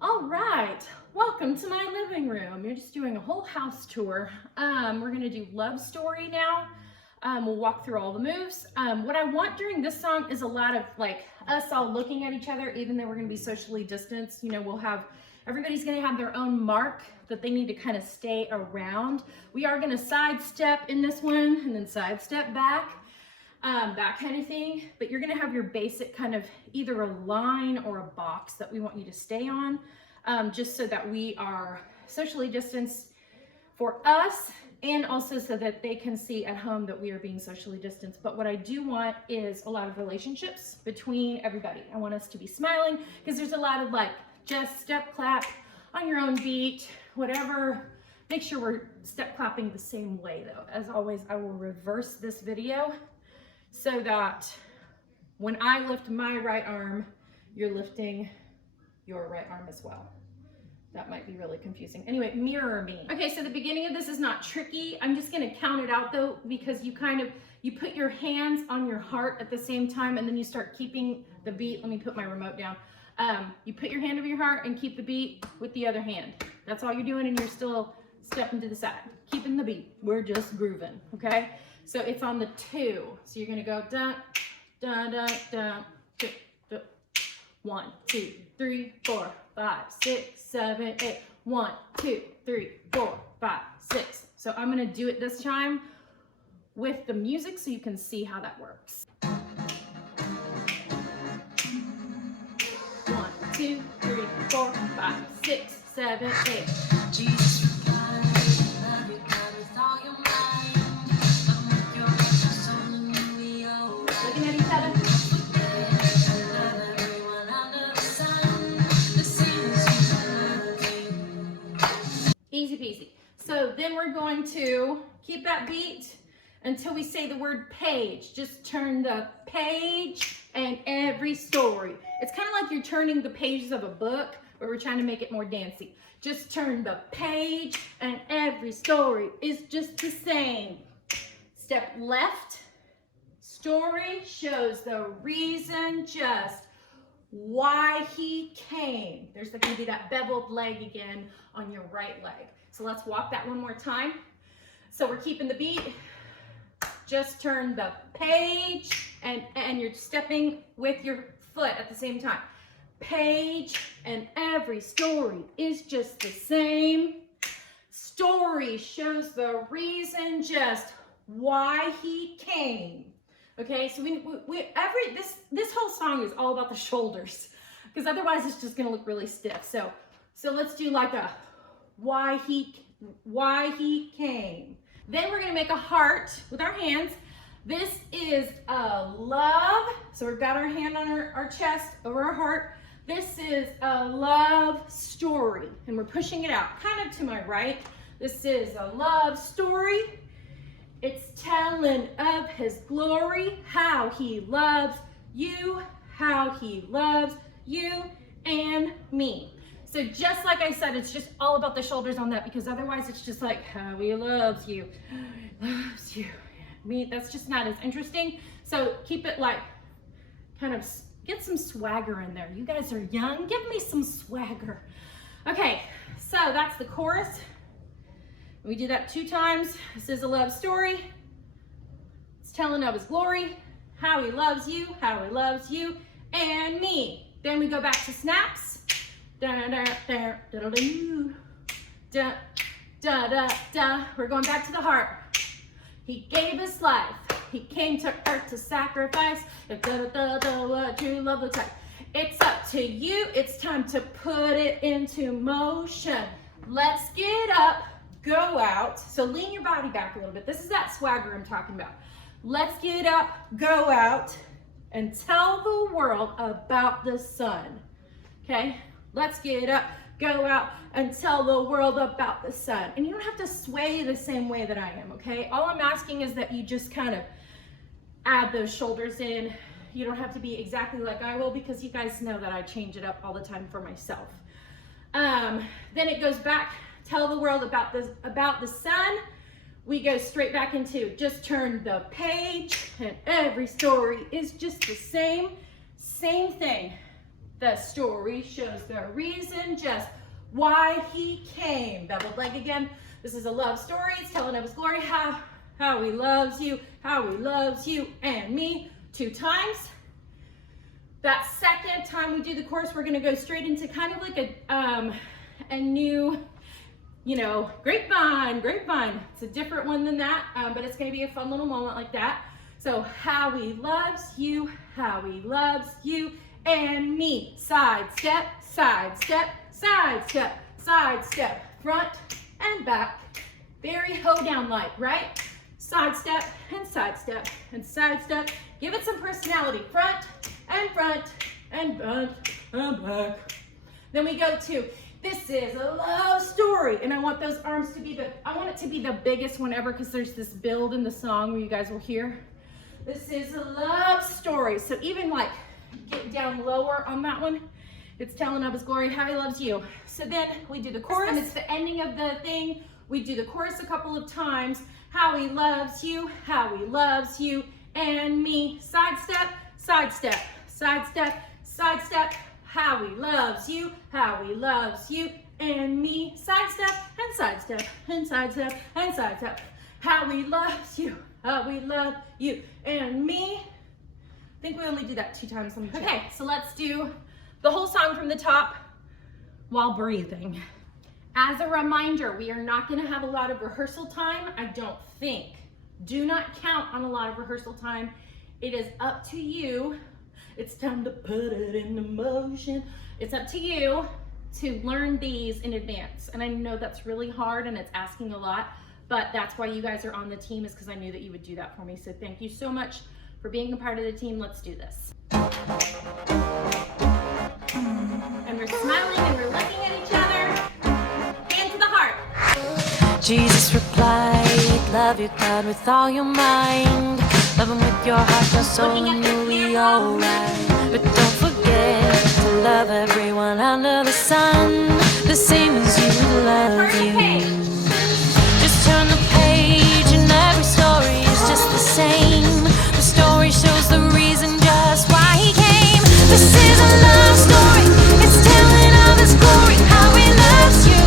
All right, welcome to my living room. You're just doing a whole house tour. We're gonna do Love Story now. We'll walk through all the moves. What I want during this song is a lot of like us all looking at each other, even though we're gonna be socially distanced. You know, everybody's gonna have their own mark that they need to kind of stay around. We are gonna sidestep in this one and then sidestep back. That kind of thing, but you're gonna have your basic kind of either a line or a box that we want you to stay on, just so that we are socially distanced for us and also so that they can see at home that we are being socially distanced. But what I do want is a lot of relationships between everybody. I want us to be smiling because there's a lot of like just step clap on your own beat, whatever. Make sure we're step clapping the same way though. As always, I will reverse this video so that when I lift my right arm, you're lifting your right arm as well. That might be really confusing. Anyway, mirror me. Okay, so the beginning of this is not tricky. I'm just gonna count it out though, because you put your hands on your heart at the same time and then you start keeping the beat. Let me put my remote down. You put your hand over your heart and keep the beat with the other hand. That's all you're doing, and you're still stepping to the side, keeping the beat. We're just grooving, okay? So it's on the 2. So you're gonna go da, da, da, da, da, da. 1, 2, 3, 4, 5, 6, 7, 8. 1, 2, 3, 4, 5, 6. So I'm gonna do it this time with the music so you can see how that works. 1, 2, 3, 4, 5, 6, 7, 8. Jesus. Easy peasy. So then we're going to keep that beat until we say the word page. Just turn the page and every story. It's kind of like you're turning the pages of a book, but we're trying to make it more dancey. Just turn the page and every story is just the same. Step left. Story shows the reason just why he came. There's going to be that beveled leg again on your right leg. So let's walk that one more time. So we're keeping the beat. Just turn the page and you're stepping with your foot at the same time. Page and every story is just the same. Story shows the reason just why he came. Okay, so this whole song is all about the shoulders, because otherwise it's just gonna look really stiff. So let's do like a why he came. Then we're gonna make a heart with our hands. This is a love. So we've got our hand on our chest over our heart. This is a love story, and we're pushing it out kind of to my right. This is a love story. It's telling of his glory, how he loves you and me. So just like I said, it's just all about the shoulders on that, because otherwise it's just like how he loves you and me. That's just not as interesting. So keep it like kind of get some swagger in there. You guys are young, give me some swagger. Okay, so that's the chorus. We do that 2 times. This is a love story. It's telling of his glory, how he loves you and me. Then we go back to snaps. Da, da, da, da, da, da, da, da, da. We're going back to the heart. He gave his life. He came to earth to sacrifice. Da, da, da, da, what true love looks like. It's up to you. It's time to put it into motion. Let's get up. Go out. So lean your body back a little bit. This is that swagger I'm talking about. Let's get up, go out, and tell the world about the sun. Okay? Let's get up, go out, and tell the world about the sun. And you don't have to sway the same way that I am, okay? All I'm asking is that you just kind of add those shoulders in. You don't have to be exactly like I will, because you guys know that I change it up all the time for myself. Then it goes back. Tell the world about the sun. We go straight back into just turn the page and every story is just the same thing. The story shows the reason just why he came. Beveled leg again. This is a love story. It's telling of his glory, how he loves you, and me. 2 times. That second time we do the chorus, we're gonna go straight into kind of like a new, you know, grapevine. It's a different one than that, but it's gonna be a fun little moment like that. So how he loves you, and me. Side step, side step, side step, side step, front and back. Very hoedown like, right? Side step and side step and side step. Give it some personality. Front and front and back. Then we go to, this is a love story. And I want those arms to be I want it to be the biggest one ever because there's this build in the song where you guys will hear. This is a love story. So even like get down lower on that one. It's telling of his glory, how he loves you. So then we do the chorus, and it's the ending of the thing. We do the chorus a couple of times. How he loves you, and me. Side step, side step, side step, side step. How he loves you, and me. Side step, and side step, and side step, and side step. How he loves you, and me. I think we only do that 2 times. Let me check. Okay, so let's do the whole song from the top while breathing. As a reminder, we are not gonna have a lot of rehearsal time, I don't think. Do not count on a lot of rehearsal time. It is up to you. It's time to put it into motion. It's up to you to learn these in advance. And I know that's really hard and it's asking a lot, but that's why you guys are on the team, is because I knew that you would do that for me. So thank you so much for being a part of the team. Let's do this. And we're smiling and we're looking at each other. Hand to the heart. Jesus replied, love your God with all your mind. Love him with your heart, your soul, and you'll be alright. But don't forget to love everyone under the sun, the same as you would love you. Just turn the page and every story is just the same. The story shows the reason just why he came. This is a love story. It's telling of his glory, how he loves you,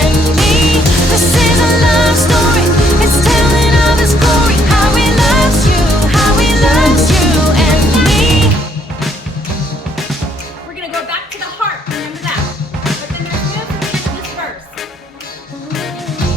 and me. This is a love story. It's telling of his glory, how he loves you, and me. We're gonna go back to the heart, remember that. But then there's no at this verse.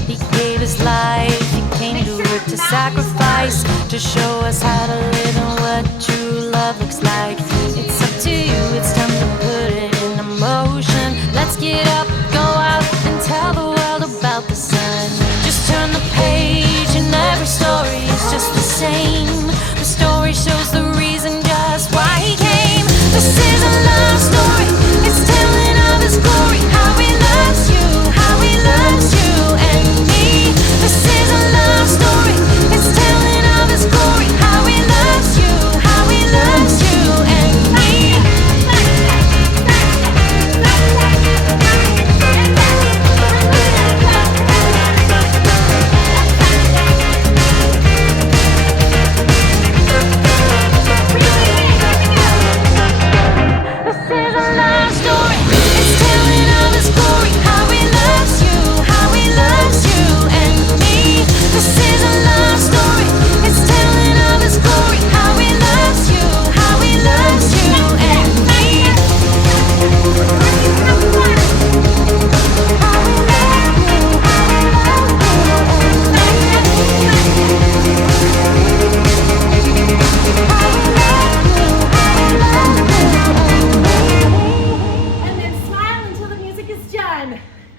He gave his life, he came to work to sacrifice, to show us how to live and what true love looks like. It's up to you, it's time to put it into motion. Let's get up, go out, and tell the world about the sun. Just turn the page and every story is just the same. The story shows the reason just why he came. This is a love story. It's telling of his glory, how he loves you, and me. This is a love story. It's telling of his glory, how he loves you, and me.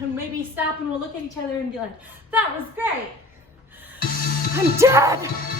And maybe stop and we'll look at each other and be like, that was great. I'm dead.